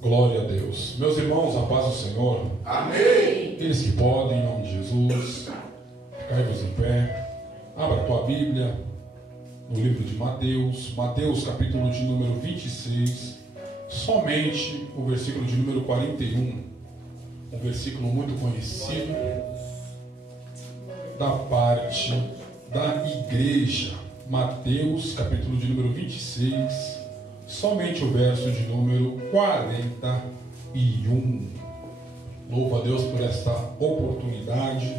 Glória a Deus. Meus irmãos, a paz do Senhor. Amém. Eles que podem, em nome de Jesus, cai-vos em pé. Abra a tua Bíblia no livro de Mateus. Mateus, capítulo de número 26. Somente o versículo de número 41. Um versículo muito conhecido da parte da igreja. Mateus, capítulo de número 26. Somente o verso de número 41. Louvo a Deus por esta oportunidade.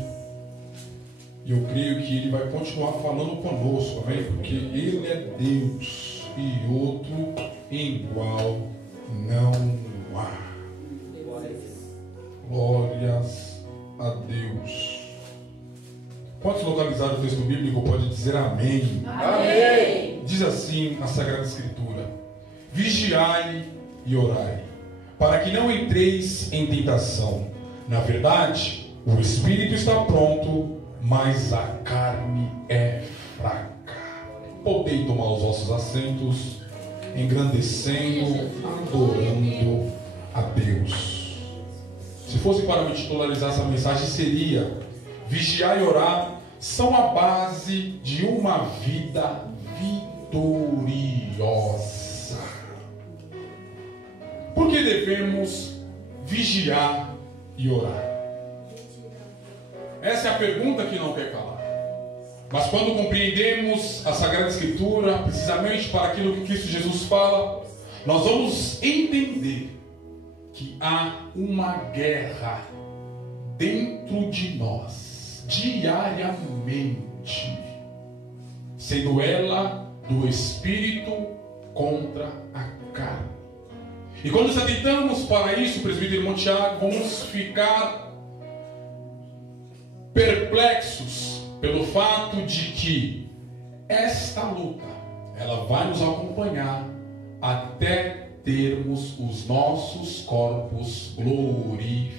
E eu creio que Ele vai continuar falando conosco, amém? Porque Ele é Deus e outro igual não há. Glórias a Deus. Quantos localizaram o texto bíblico pode dizer amém? Amém. Diz assim a Sagrada Escritura: vigiai e orai, para que não entreis em tentação. Na verdade, o espírito está pronto, mas a carne é fraca. Podei tomar os vossos assentos, engrandecendo, adorando a Deus. Se fosse para me titularizar essa mensagem, seria: vigiar e orar são a base de uma vida vitoriosa. Por que devemos vigiar e orar? Essa é a pergunta que não quer calar. Mas quando compreendemos a Sagrada Escritura, precisamente para aquilo que Cristo Jesus fala, nós vamos entender que há uma guerra dentro de nós, diariamente, sendo ela do Espírito contra a carne. E quando nos atentamos para isso, presbítero irmão Tiago, vamos ficar perplexos pelo fato de que esta luta, ela vai nos acompanhar até termos os nossos corpos glorificados.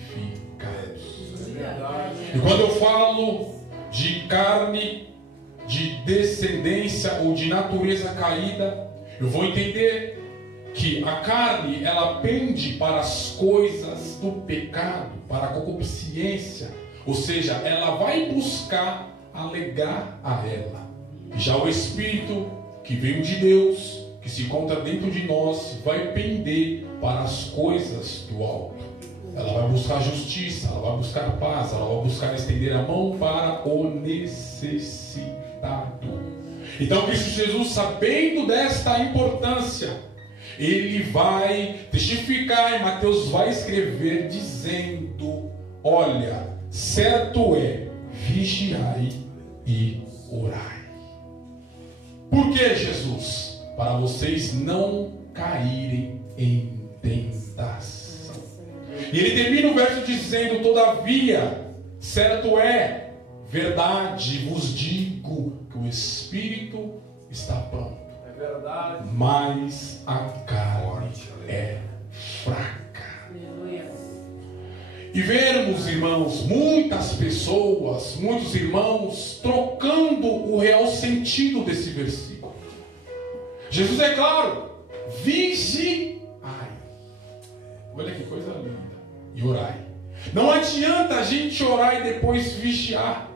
E quando eu falo de carne, de descendência ou de natureza caída, eu vou entender que a carne, ela pende para as coisas do pecado, para a concupiscência, ou seja, ela vai buscar alegar a ela. Já o Espírito, que veio de Deus, que se encontra dentro de nós, vai pender para as coisas do alto. Ela vai buscar justiça, ela vai buscar paz, ela vai buscar estender a mão para o necessitado. Então Cristo Jesus, sabendo desta importância, Ele vai testificar, e Mateus vai escrever dizendo: olha, certo é, vigiai e orai. Por que, Jesus? Para vocês não caírem em tentação. E ele termina o verso dizendo: todavia, certo é, verdade vos digo, que o Espírito está pronto, É verdade, mas a carne é fraca. E vermos, irmãos, muitas pessoas, muitos irmãos trocando o real sentido desse versículo. Jesus é claro: vigiai. Olha que coisa linda. E orai. Não adianta a gente orar e depois vigiar.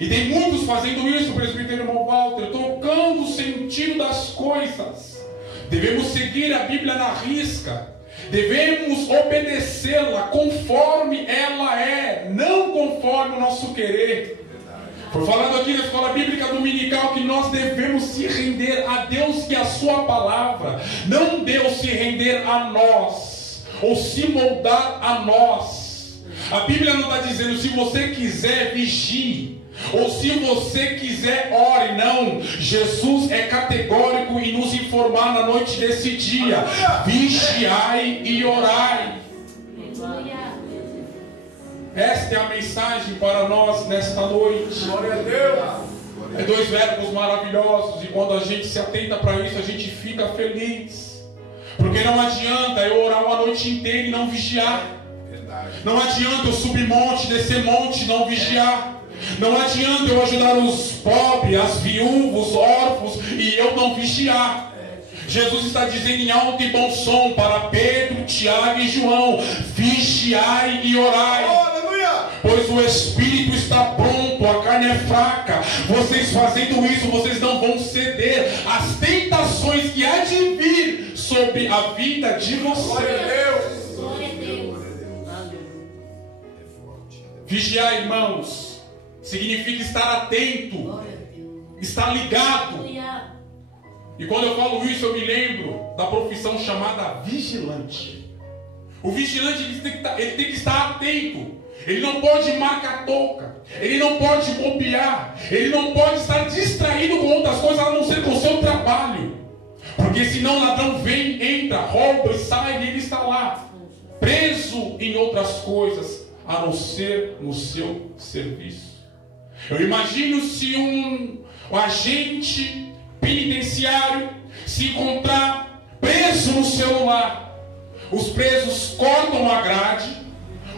E tem muitos fazendo isso, presbítero irmão Walter, trocando o sentido das coisas. Devemos seguir a Bíblia na risca. Devemos obedecê-la conforme ela é, não conforme o nosso querer. Foi falado aqui na escola bíblica dominical que nós devemos se render a Deus e a sua palavra. Não Deus se render a nós, ou se moldar a nós. A Bíblia não está dizendo: se você quiser, vigie, ou se você quiser, ore. Não, Jesus é categórico em nos informar na noite desse dia: vigiai e orai. Esta é a mensagem para nós nesta noite. glória a Deus. É dois verbos maravilhosos, e quando a gente se atenta para isso, a gente fica feliz. Porque não adianta eu orar uma noite inteira e não vigiar. Não adianta eu subir monte, descer monte e não vigiar. Não adianta eu ajudar os pobres, as viúvas, os órfãos, e eu não vigiar. Jesus está dizendo em alto e bom som para Pedro, Tiago e João: vigiai e orai. Aleluia! Pois o espírito está pronto, a carne é fraca. Vocês fazendo isso, vocês não vão ceder às tentações que há de vir sobre a vida de Glória a vocês. Deus! Glória a Deus. Vigiar, irmãos, significa estar atento, Glória a Deus. estar ligado. Aleluia. E quando eu falo isso, eu me lembro da profissão chamada vigilante. O vigilante ele tem que estar atento. Ele não pode marcar toca. Ele não pode bobear. Ele não pode estar distraído com outras coisas a não ser com o seu trabalho. Porque senão o ladrão vem, entra, rouba e sai e ele está lá, preso em outras coisas a não ser no seu serviço. Eu imagino se um agente penitenciário se encontrar preso no celular. Os presos cortam a grade,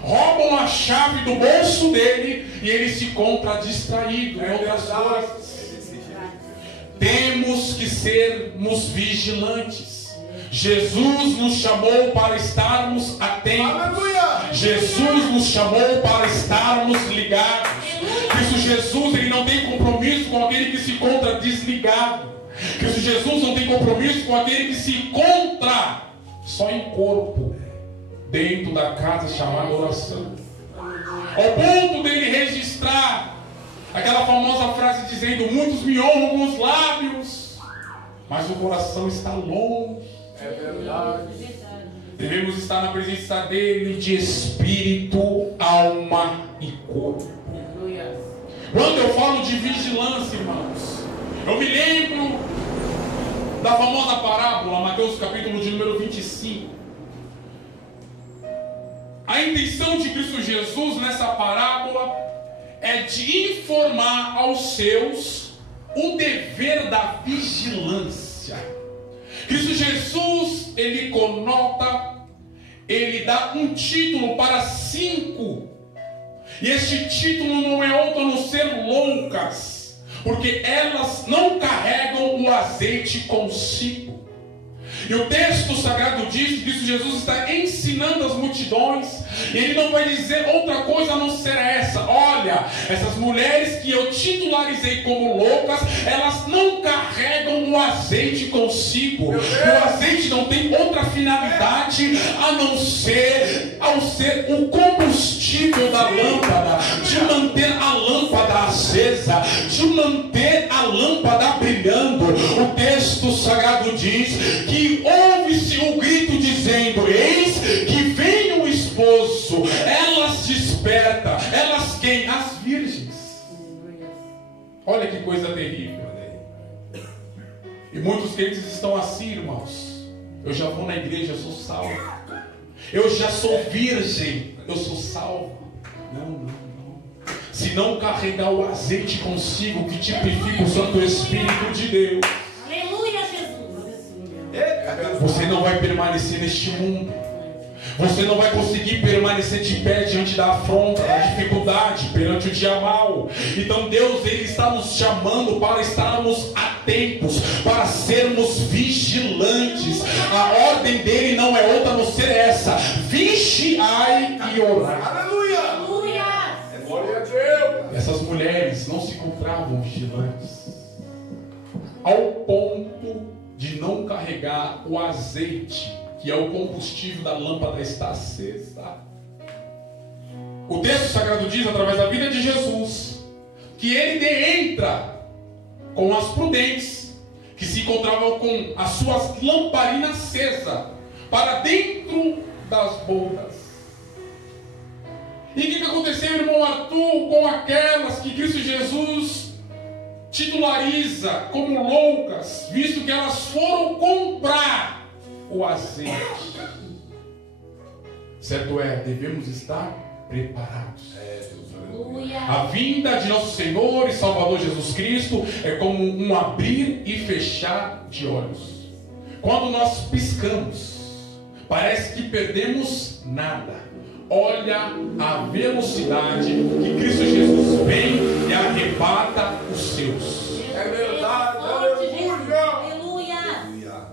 roubam a chave do bolso dele e ele se encontra distraído em outras coisas. Temos que sermos vigilantes. Jesus nos chamou para estarmos atentos. Aleluia! Jesus nos chamou para estarmos ligados. Cristo Jesus, ele não tem compromisso com aquele que se encontra desligado. Cristo Jesus não tem compromisso com aquele que se encontra só em corpo, dentro da casa chamada oração. Ao ponto dele registrar aquela famosa frase dizendo: muitos me honram com os lábios, mas o coração está longe. É verdade. Devemos estar na presença dele de espírito, alma e corpo. Quando eu falo de vigilância, irmãos, eu me lembro da famosa parábola, Mateus capítulo de número 25. A intenção de Cristo Jesus nessa parábola é de informar aos seus o dever da vigilância. Cristo Jesus, ele conota, ele dá um título para 5. E este título não é outro a não ser loucas, porque elas não carregam o azeite consigo. E o texto sagrado diz que Cristo Jesus está ensinando as multidões, e ele não vai dizer outra coisa a não ser essa: olha, essas mulheres que eu titularizei como loucas, elas não carregam o azeite consigo. E o azeite não tem outra finalidade a não ser ao ser o combustível da lâmpada, de manter a lâmpada acesa, de manter a lâmpada brilhando. O texto sagrado diz que ouve-se o grito dizendo: eis que vem o esposo. Elas despertam. Elas quem? As virgens. Olha que coisa terrível. E muitos crentes estão assim, irmãos: eu já vou na igreja, eu sou salvo. Eu já sou virgem, eu sou salvo. Não. Se não carregar o azeite consigo que tipifica o Santo Espírito de Deus, Aleluia, Jesus. você não vai permanecer neste mundo. Você não vai conseguir permanecer de pé diante da afronta, da dificuldade, perante o dia mau. Então Deus, ele está nos chamando para estarmos atentos, para sermos vigilantes. A ordem dele não é outra a não ser essa: vigiai e orai. Aleluia! Aleluia. Glória a Deus! Essas mulheres não se encontravam vigilantes, ao ponto de não carregar o azeite, que é o combustível da lâmpada, está acesa. O texto sagrado diz, através da vida de Jesus, que ele entra com as prudentes, que se encontravam com as suas lamparinas acesas, para dentro das bodas. E o que aconteceu, irmão Arthur, com aquelas que Cristo Jesus titulariza como loucas, visto que elas foram comprar o azeite? Certo é, devemos estar preparados. Aleluia. A vinda de nosso Senhor e Salvador Jesus Cristo é como um abrir e fechar de olhos. Quando nós piscamos, parece que perdemos nada. Olha a velocidade que Cristo Jesus vem e arrebata os seus. É verdade! Forte, Jesus. Aleluia! Aleluia.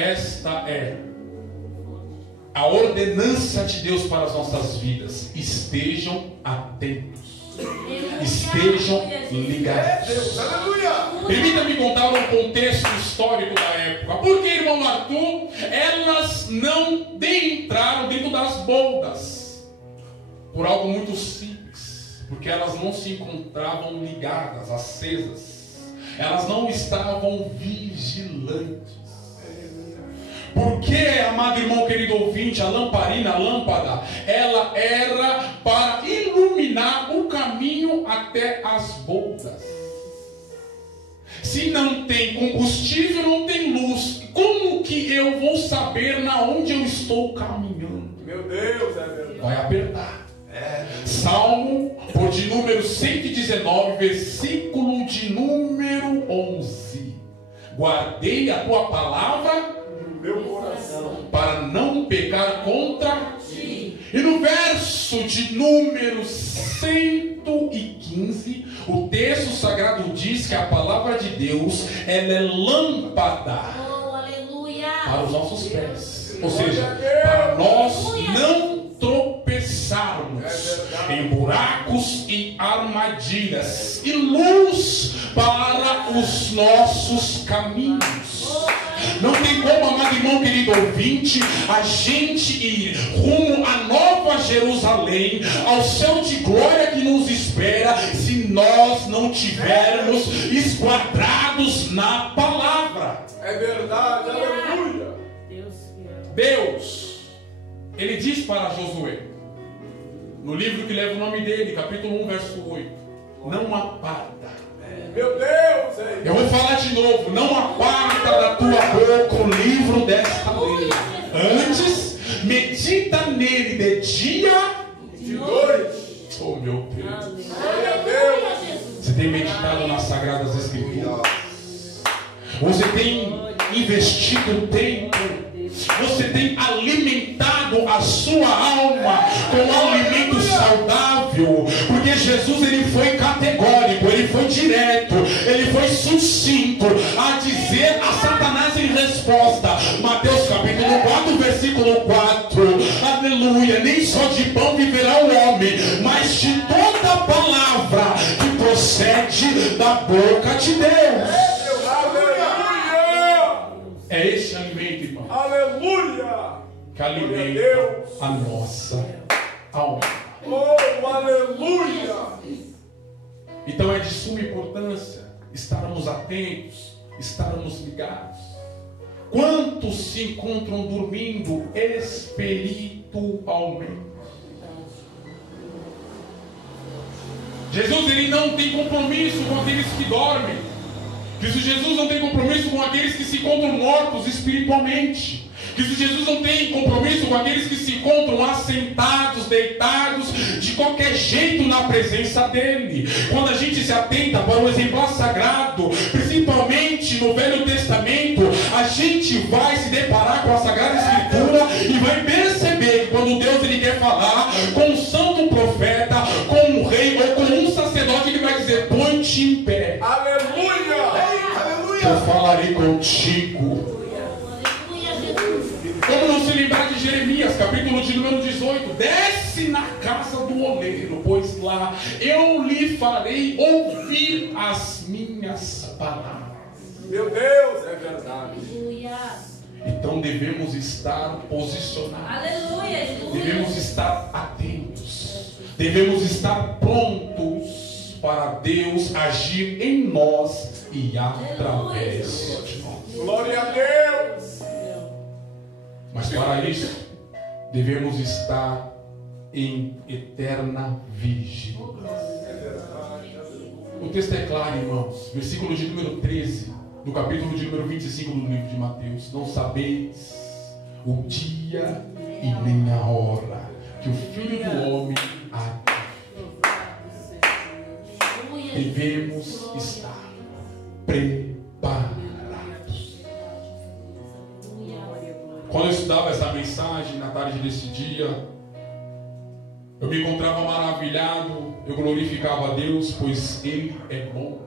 esta é a ordenança de Deus para as nossas vidas. Estejam atentos. Estejam ligados. Permita-me contar um contexto histórico da época. Porque, irmão Arthur, elas não entraram dentro das boldas por algo muito simples. Porque elas não se encontravam ligadas, acesas. Elas não estavam vigilantes. Porque, amado irmão querido ouvinte, a lamparina, a lâmpada, ela era para iluminar o caminho até as boldas. Se não tem combustível, não tem luz. Como que eu vou saber na onde eu estou caminhando? Meu Deus, é verdade. Vai apertar. Salmo, por de número 119, versículo de número 11. Guardei a tua palavra Meu coração, para não pecar contra ti. E no verso de número 115, o texto sagrado diz que a palavra de Deus, ela é lâmpada para os nossos pés. Ou seja, para nós não tropeçarmos em buracos e armadilhas, e luz para os nossos caminhos. Não tem como, amado irmão querido ouvinte, a gente ir rumo à Nova Jerusalém, ao céu de glória que nos espera, se nós não tivermos esquadrados na palavra. é verdade, aleluia. Deus, ele diz para Josué, no livro que leva o nome dele, capítulo 1, verso 8, não aparta. Meu Deus, Eu vou falar de novo, não aparta da tua boca o livro desta lei. Antes, medita nele de dia e de noite. Oh meu Deus. Glória a Deus. Você tem meditado nas Sagradas Escrituras? Você tem investido tempo? Você tem alimentado a sua alma com um alimento saudável? Porque Jesus, ele foi categórico, ele foi direto, ele foi sucinto a dizer a Satanás em resposta. Mateus capítulo 4, versículo 4. Aleluia. Nem só de pão viverá o homem, mas de toda palavra que procede da boca de Deus. É esse alimento, irmão. Aleluia. Que alimenta a nossa alma. Oh, aleluia. Então é de suma importância estarmos atentos, estarmos ligados. Quantos se encontram dormindo espiritualmente? Jesus, ele não tem compromisso com aqueles que dormem. Cristo Jesus não tem compromisso com aqueles que se encontram mortos espiritualmente. Cristo Jesus não tem compromisso com aqueles que se encontram assentados, deitados, de qualquer jeito na presença dele. Quando a gente se atenta para o exemplar sagrado, principalmente no Velho Testamento, a gente vai se deparar com a Sagrada Escritura e vai perceber que quando Deus ele quer falar com um santo profeta, com um rei ou com um sacerdote, ele vai dizer: põe-te em pé. Aleluia. Eu falarei contigo. Como não se lembrar de Jeremias, capítulo de número 18? Desce na casa do oleiro, pois lá eu lhe farei ouvir as minhas palavras. Meu Deus, é verdade. Então devemos estar posicionados. Devemos estar atentos. Devemos estar prontos para Deus agir em nós e através de nós. Glória a Deus. Mas para isso, devemos estar em eterna vigília. O texto é claro, irmãos. Versículo de número 13, do capítulo de número 25 do livro de Mateus. Não sabeis o dia e nem a hora que o Filho do Homem há de vir. Devemos estar preparados. Quando eu estudava essa mensagem na tarde desse dia, eu me encontrava maravilhado, eu glorificava a Deus, pois Ele é bom.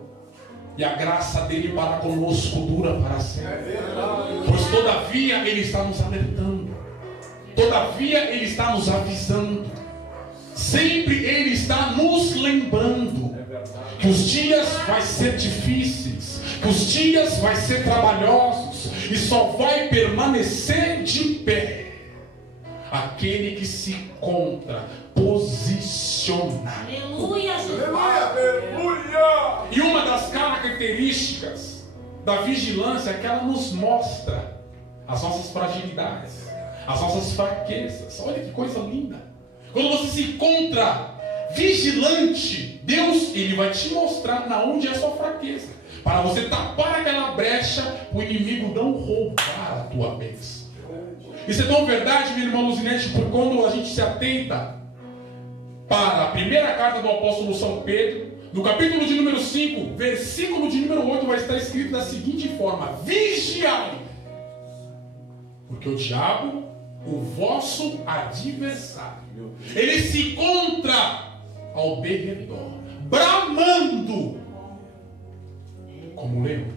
e a graça dele para conosco dura para sempre. Pois todavia ele está nos alertando, todavia ele está nos avisando, sempre ele está nos lembrando que os dias vão ser difíceis, que os dias vão ser trabalhosos, e só vai permanecer de pé aquele que se encontra posicionado. Aleluia, Jesus. Aleluia. E uma das características da vigilância é que ela nos mostra as nossas fragilidades, as nossas fraquezas. Olha que coisa linda. Quando você se encontra vigilante, Deus, ele vai te mostrar na onde é a sua fraqueza, para você tapar aquela brecha, o inimigo não roubar a tua bênção. Isso é tão verdade, minha irmã Luzinete, porque quando a gente se atenta para a primeira carta do apóstolo São Pedro, no capítulo de número 5, versículo de número 8, vai estar escrito da seguinte forma: vigiai, porque o diabo, o vosso adversário, ele se encontra ao derredor, bramando como um leão,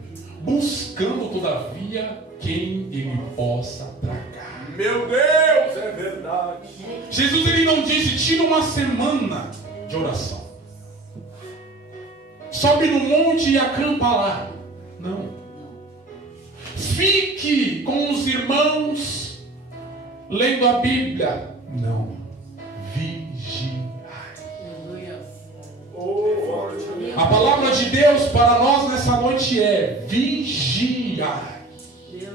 buscando todavia quem ele possa tragar. Meu Deus, é verdade. Jesus, ele não disse: tira uma semana de oração, sobe no monte e acampa lá. Não. Fique com os irmãos lendo a Bíblia. Não. Vigiai. A palavra de Deus para nós nessa noite é: vigiai.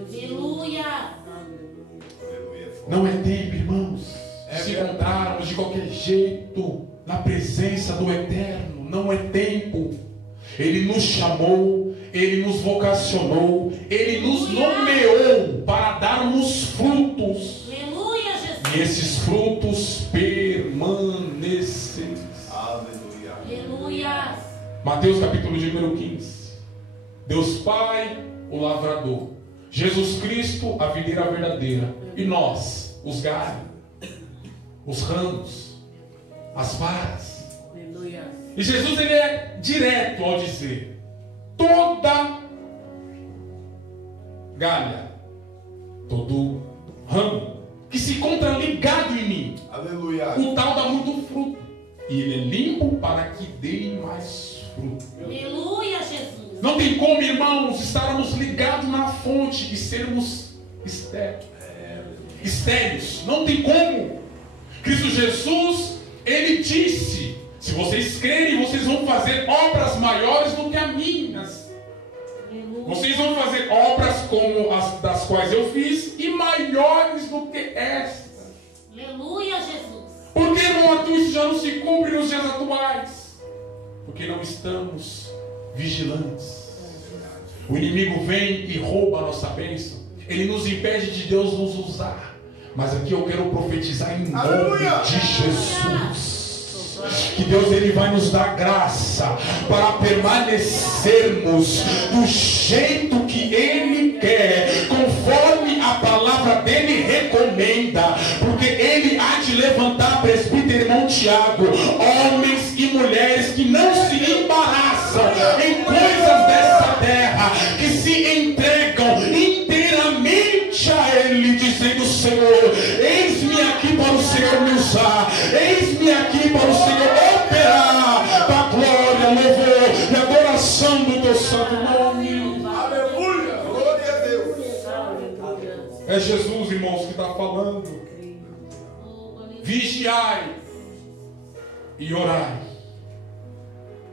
Aleluia. Não é tempo, irmãos, se encontrarmos de qualquer jeito na presença do Eterno. Não é tempo. Ele nos chamou, ele nos vocacionou, ele nos nomeou para darmos frutos. Aleluia, Jesus. E esses frutos permanecerão. Aleluia. Aleluia. Mateus capítulo de número 15. Deus Pai, o lavrador. Jesus Cristo, a videira verdadeira. E nós, os galhos, os ramos, as varas. Aleluia. E Jesus, ele é direto ao dizer: toda galha, todo ramo que se encontra ligado em mim, Aleluia. o tal dá muito fruto, e ele é limpo para que dê mais fruto. Aleluia, Jesus. Não tem como, irmãos, estarmos ligados na fonte e sermos estéreos. Não tem como. Cristo Jesus, ele disse: se vocês crerem, vocês vão fazer obras maiores do que as minhas. Vocês vão fazer obras como as das quais eu fiz, e maiores do que estas. Aleluia, Jesus. Por que, irmão, isso já não se cumpre nos dias atuais? Porque não estamos vigilantes. O inimigo vem e rouba a nossa bênção. Ele nos impede de Deus nos usar. Mas aqui eu quero profetizar em nome de Jesus, que Deus, ele vai nos dar graça para permanecermos do jeito que ele quer, conforme a palavra dele recomenda. Porque ele há de levantar, presbítero irmão Tiago, homens e mulheres que não se embaraçam em coisas dessa terra, que se entregam inteiramente a ele, dizendo: Senhor, eis-me aqui para o Senhor me usar, eis-me aqui para o Senhor operar para a glória, louvor e adoração do teu santo nome. Aleluia. Glória a Deus. É Jesus, irmãos, que está falando. Vigiai e orai,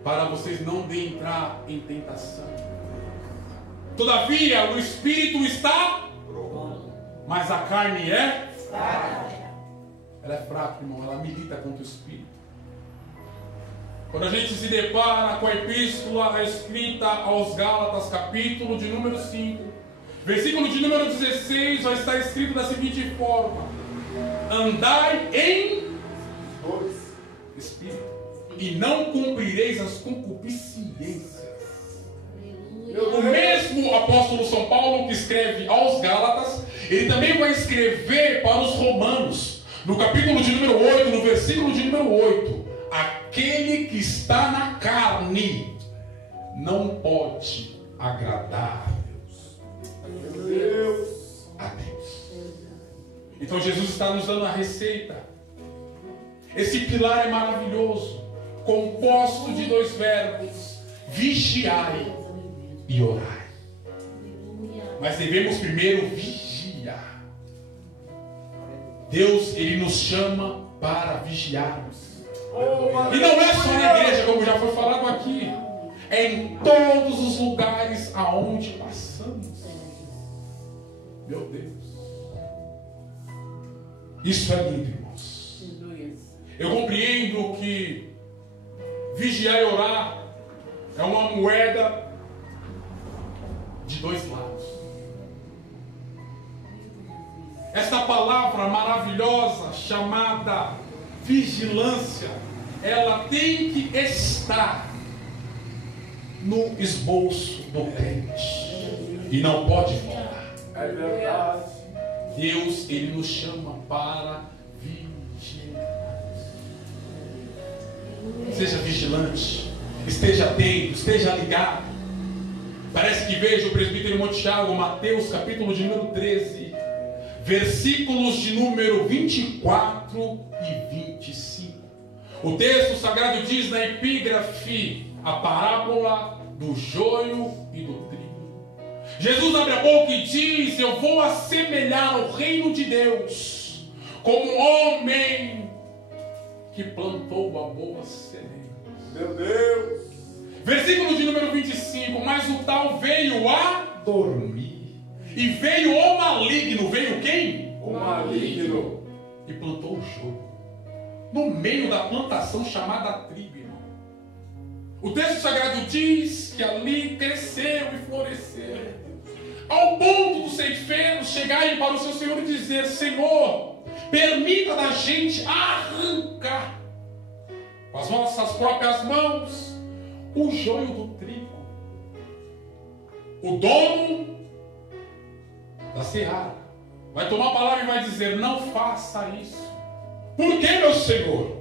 para vocês não entrar em tentação. Todavia o espírito está, mas a carne é fraca. Ela é fraca, irmão, ela milita contra o espírito. Quando a gente se depara com a epístola escrita aos Gálatas, capítulo de número 5, versículo de número 16, vai estar escrito da seguinte forma: andai em espírito, e não cumprireis as concupiscências. O mesmo apóstolo São Paulo, que escreve aos Gálatas, ele também vai escrever para os romanos, no capítulo de número 8, no versículo de número 8: aquele que está na carne não pode agradar a Deus. Então Jesus está nos dando a receita. Esse pilar é maravilhoso, composto de 2 verbos: vigiai e orai. Mas devemos primeiro vigiar. Deus, Ele nos chama para vigiarmos. E não é só na igreja, como já foi falado aqui. É em todos os lugares aonde passamos. Meu Deus. Isso é lindo, irmãos. Eu compreendo que vigiar e orar é uma moeda de 2 lados. Esta palavra maravilhosa chamada vigilância, ela tem que estar no esboço do crente e não pode faltar. É verdade. Deus, Ele nos chama para vigiar. Seja vigilante, esteja atento, esteja ligado. Parece que vejo o presbítero irmão Tiago, Mateus capítulo de número 13, versículos de número 24 e 25. O texto sagrado diz na epígrafe a parábola do joio e do trigo. Jesus abre a boca e diz: eu vou assemelhar o reino de Deus como um homem que plantou a boa semente. Meu Deus. Versículo de número 25. Mas o tal veio a dormir, e veio o maligno. Veio quem? O maligno. E plantou o joio no meio da plantação chamada trigo. O texto sagrado diz que ali cresceu e floresceu, ao ponto dos ceifeiros chegarem para o seu Senhor e dizer: Senhor, permita da gente arrancar com as nossas próprias mãos o joio do trigo. O dono da seara vai tomar a palavra e vai dizer: não faça isso. Por que, meu Senhor?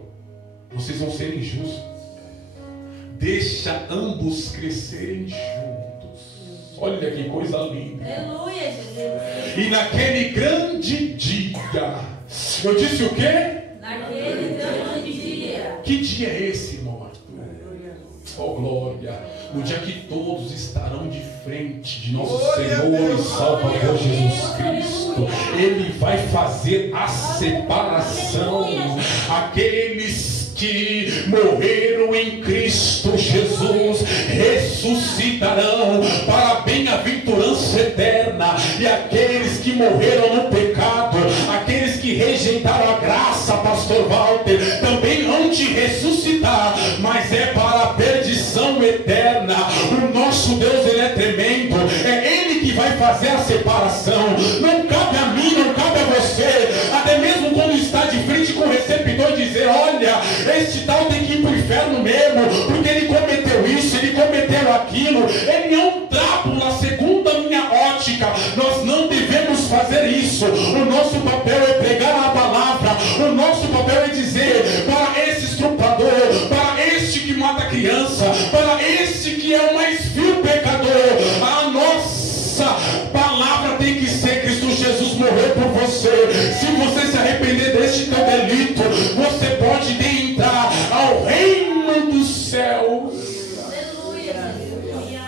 Vocês vão ser injustos. Deixa ambos crescerem juntos. Olha que coisa linda. Aleluia, Jesus. E naquele grande dia, eu disse o quê? Naquele grande dia. Que dia é esse, irmão Arthur? Oh, glória. No dia que todos estarão de frente de nosso Senhor e Salvador Jesus Cristo. Ele vai fazer a separação. Aqueles que morreram em Cristo Jesus ressuscitarão para a bem-aventurança eterna, e aqueles que morreram no pecado, aqueles que rejeitaram a graça, pastor Walter, também hão de ressuscitar, mas é para a perdição eterna. O nosso Deus, Ele é tremendo, é Ele que vai fazer a separação. Não cabe a mim, não cabe a você, até mesmo quando está de frente com o receptor, dizer: olha, este tal tem que ir para o inferno mesmo, porque ele cometeu isso, ele cometeu aquilo, ele é um trápula. Segundo a minha ótica, nós não devemos fazer isso. O nosso papel é pregar a palavra, o nosso papel é dizer para esse estuprador, para este que mata criança, para este que é o mais vil pecador, a nossa palavra tem que ser: Cristo Jesus morreu por você. Se você se arrepender deste teu delito, você pode entrar ao reino dos céus. Aleluia, aleluia.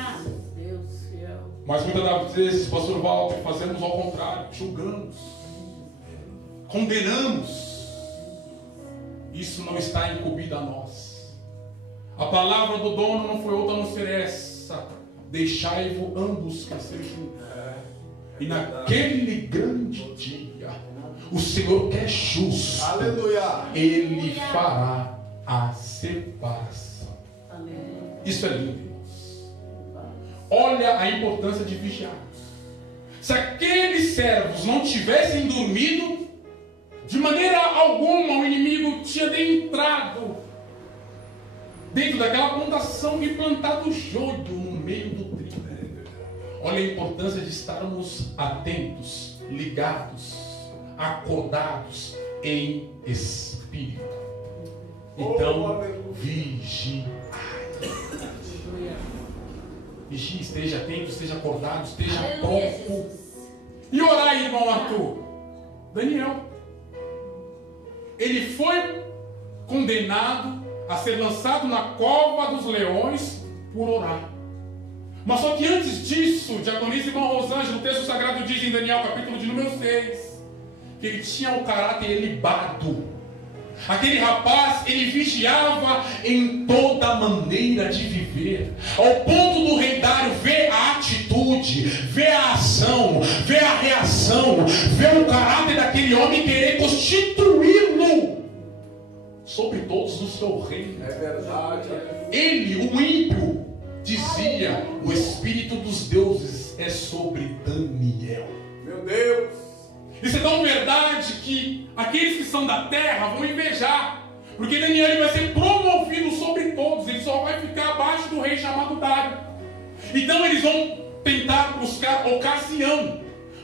Mas muitas das vezes, pastor Walter, fazemos ao contrário: julgamos, condenamos. Isso não está incumbido a nós. A palavra do dono não foi outra a não ser essa: deixai-vos ambos crescer juntos. E naquele grande dia, o Senhor, que é justo, Aleluia. Ele fará a separação. Isso é lindo, irmãos. Olha a importância de vigiar. Se aqueles servos não tivessem dormido, de maneira alguma o inimigo tinha entrado dentro daquela plantação e plantado joio no meio do trigo. Olha a importância de estarmos atentos, ligados, acordados em espírito. Então, vigiai. Vigie, esteja atento, esteja acordado, esteja Aleluia, pronto. Jesus. E orar, irmão Arthur? Daniel. Ele foi condenado a ser lançado na cova dos leões por orar. Mas só que antes disso, diaconisa e irmão Rosângela, o texto sagrado diz em Daniel, capítulo de número 6, que ele tinha o caráter ilibado. Aquele rapaz, ele vigiava em toda maneira de viver, ao ponto do rei Dário ver a atitude, ver a ação, ver a reação, ver o caráter daquele homem e querer constituí-lo sobre todos do seu reino. É verdade. Ele, o ímpio, dizia: o Espírito dos deuses é sobre Daniel. Meu Deus. Isso é tão verdade que aqueles que são da terra vão invejar, porque Daniel ele vai ser promovido sobre todos, ele só vai ficar abaixo do rei chamado Dário. Então eles vão tentar buscar ocasião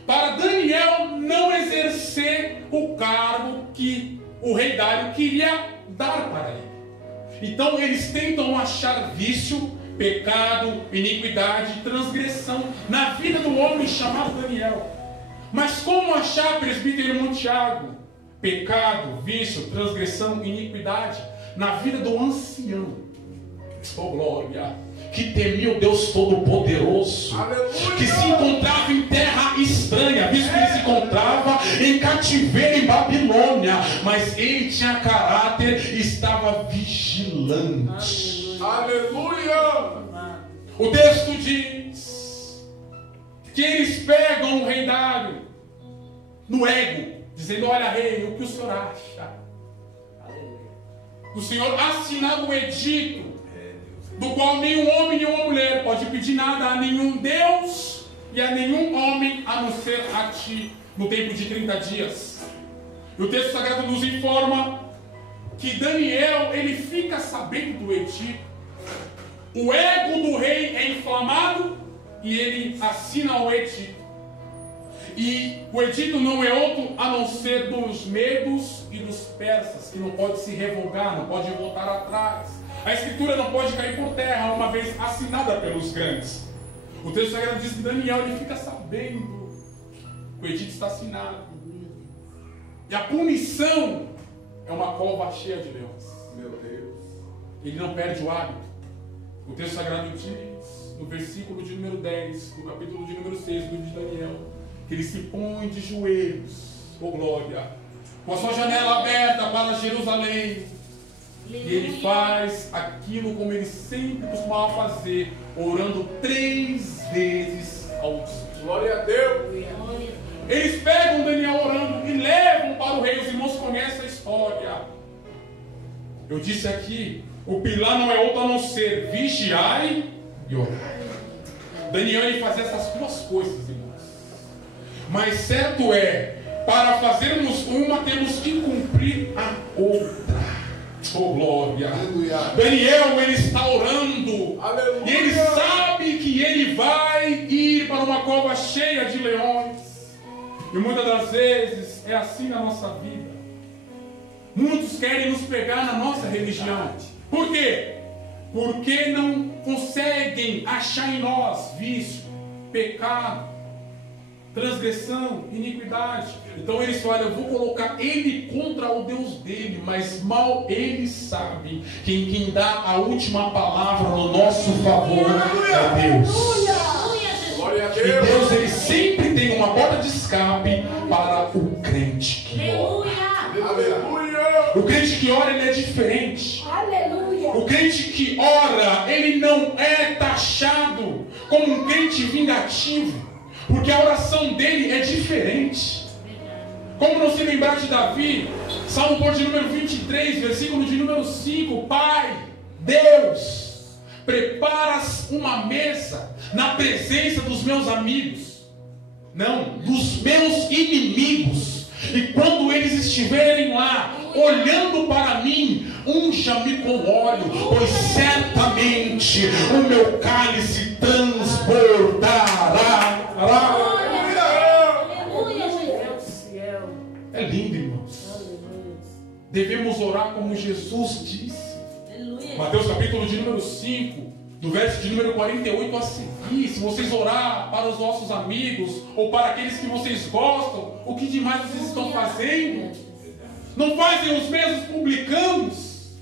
para Daniel não exercer o cargo que o rei Dário queria dar para ele. Então eles tentam achar vício, pecado, iniquidade, transgressão na vida do homem chamado Daniel. Mas como achar, presbítero irmão Tiago, pecado, vício, transgressão, iniquidade na vida do ancião? Oh glória! Que temia o Deus Todo-Poderoso, que se encontrava em terra estranha, visto que ele se encontrava em cativeiro em Babilônia, mas ele tinha caráter e estava vigilante. Aleluia. O texto diz que eles pegam o rei Dário no ego, dizendo: olha rei, o que o senhor acha? O senhor assinado o edito, do qual nenhum homem, nenhuma mulher pode pedir nada a nenhum Deus e a nenhum homem, a não ser a ti, no tempo de 30 dias. E o texto sagrado nos informa que Daniel, ele fica sabendo do edito. O ego do rei é inflamado e ele assina o edito. E o edito não é outro a não ser dos medos e dos persas, que não pode se revogar, não pode voltar atrás. A escritura não pode cair por terra uma vez assinada pelos grandes. O texto sagrado diz que Daniel ele fica sabendo que o edito está assinado. E a punição é uma cova cheia de leões. Meu Deus. Ele não perde o hábito. O texto sagrado diz, no versículo de número 10, no capítulo de número 6 do livro de Daniel, que ele se põe de joelhos, oh glória, com a sua janela aberta para Jerusalém. E ele faz aquilo como ele sempre costumava fazer, orando 3 vezes ao dia. Glória a Deus. Eles pegam Daniel orando e levam para o rei. Os irmãos conhecem a história. Eu disse aqui, o pilar não é outro a não ser vigiai e orai. Daniel ele fazia essas 2 coisas, irmãos. Mas certo é, para fazermos uma, temos que cumprir a outra. Oh glória! Aleluia. Daniel ele está orando. Aleluia. E ele sabe que ele vai ir para uma cova cheia de leões. E muitas das vezes é assim na nossa vida. Muitos querem nos pegar na nossa religião. Por quê? Porque não conseguem achar em nós vício, pecado, transgressão, iniquidade. Então eles falam: eu vou colocar ele contra o Deus dele, mas mal eles sabem que quem dá a última palavra no nosso favor é Deus. Glória a E Deus. Deus ele sempre tem uma porta de escape para o crente que ora. Aleluia. O crente que ora ele é diferente. Aleluia. O crente que ora, ele não é taxado como um crente vingativo, porque a oração dele é diferente. Como não se lembrar de Davi, Salmo de número 23, versículo de número 5: Pai, Deus, preparas uma mesa na presença dos meus amigos, não, dos meus inimigos. E quando eles estiverem lá, olhando para mim, unja-me com óleo, pois certamente o meu cálice transbordará. Aleluia, Jesus. É lindo, irmãos. Devemos orar como Jesus disse. Aleluia. Mateus capítulo de número 5, do verso de número 48 a seguir, se vocês orar para os vossos amigos ou para aqueles que vocês gostam, o que demais vocês estão fazendo? Não fazem os mesmos publicanos?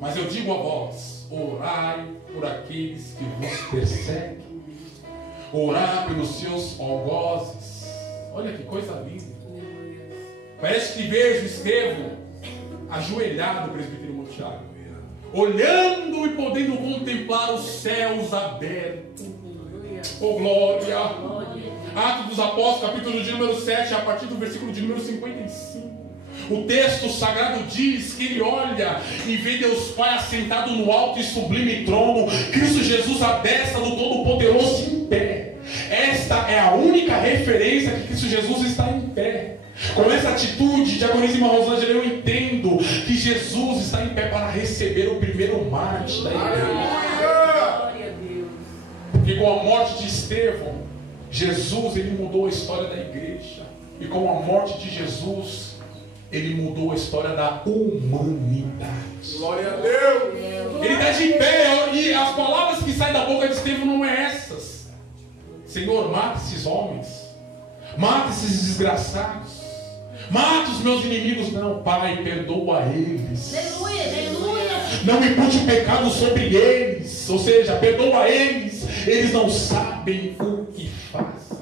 Mas eu digo a vós, orai por aqueles que vos perseguem, orai pelos seus algozes. Olha que coisa linda. Parece que vejo Estevão ajoelhado no presbítero Montiago, olhando e podendo contemplar os céus abertos. Oh glória! Atos dos Apóstolos, capítulo de número 7, a partir do versículo de número 55. O texto sagrado diz que ele olha e vê Deus Pai assentado no alto e sublime trono, Cristo Jesus à destra do Todo-Poderoso em pé. Esta é a única referência que Cristo Jesus está em pé. Com essa atitude, diaconisa irmã Rosângela, eu entendo que Jesus está em pé para receber o primeiro mártir da igreja. Porque com a morte de Estevão, Jesus ele mudou a história da igreja. E com a morte de Jesus, ele mudou a história da humanidade. Glória a Deus. Ele está de pé, e as palavras que saem da boca de Estevão não é essas: Senhor, mata esses homens, mata esses desgraçados, mata os meus inimigos. Não, Pai, perdoa eles. Aleluia, aleluia. Não impute o pecado sobre eles. Ou seja, perdoa eles. Eles não sabem o que fazem.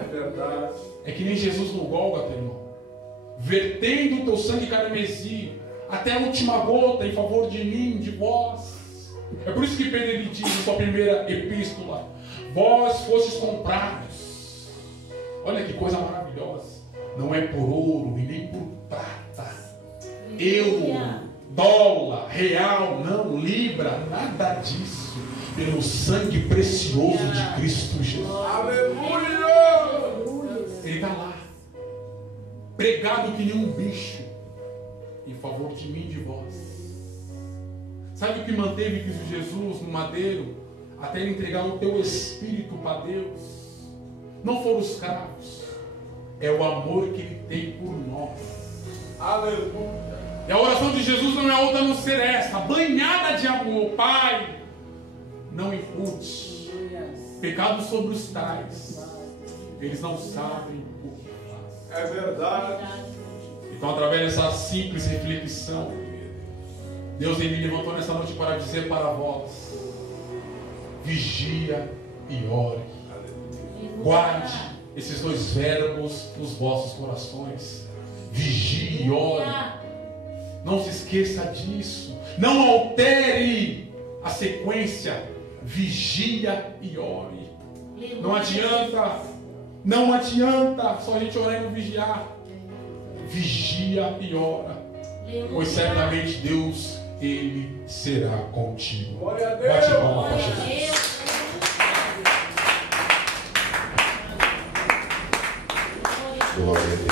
É verdade. É que nem Jesus no Gólgota, irmão, vertendo o teu sangue carmesim até a última gota em favor de mim, de vós. É por isso que Pedro ele diz em sua primeira epístola: vós fostes comprados. Olha que coisa maravilhosa. Não é por ouro e nem por prata, euro, dólar, real, não, libra, nada disso. Pelo sangue precioso de Cristo Jesus. Aleluia. Ele está lá, pregado que nem um bicho, em favor de mim e de vós. Sabe o que manteve Cristo Jesus no madeiro até ele entregar o teu espírito para Deus? Não foram os cravos, é o amor que ele tem por nós. Aleluia. E a oração de Jesus não é outra a não ser essa: banhada de amor. Pai, não impute pecado sobre os tais, eles não sabem o que fazem. É verdade. Então, através dessa simples reflexão, Deus me levantou nessa noite para dizer para vós: vigia e ore. Guarde esses dois verbos nos vossos corações: vigie e ore. Não se esqueça disso. Não altere a sequência. Vigia e ore. Não adianta só a gente orar e não vigiar. Vigia e ora, pois certamente Deus, Ele será contigo. Glória a Bate Deus. palma para Jesus. Glória a Deus.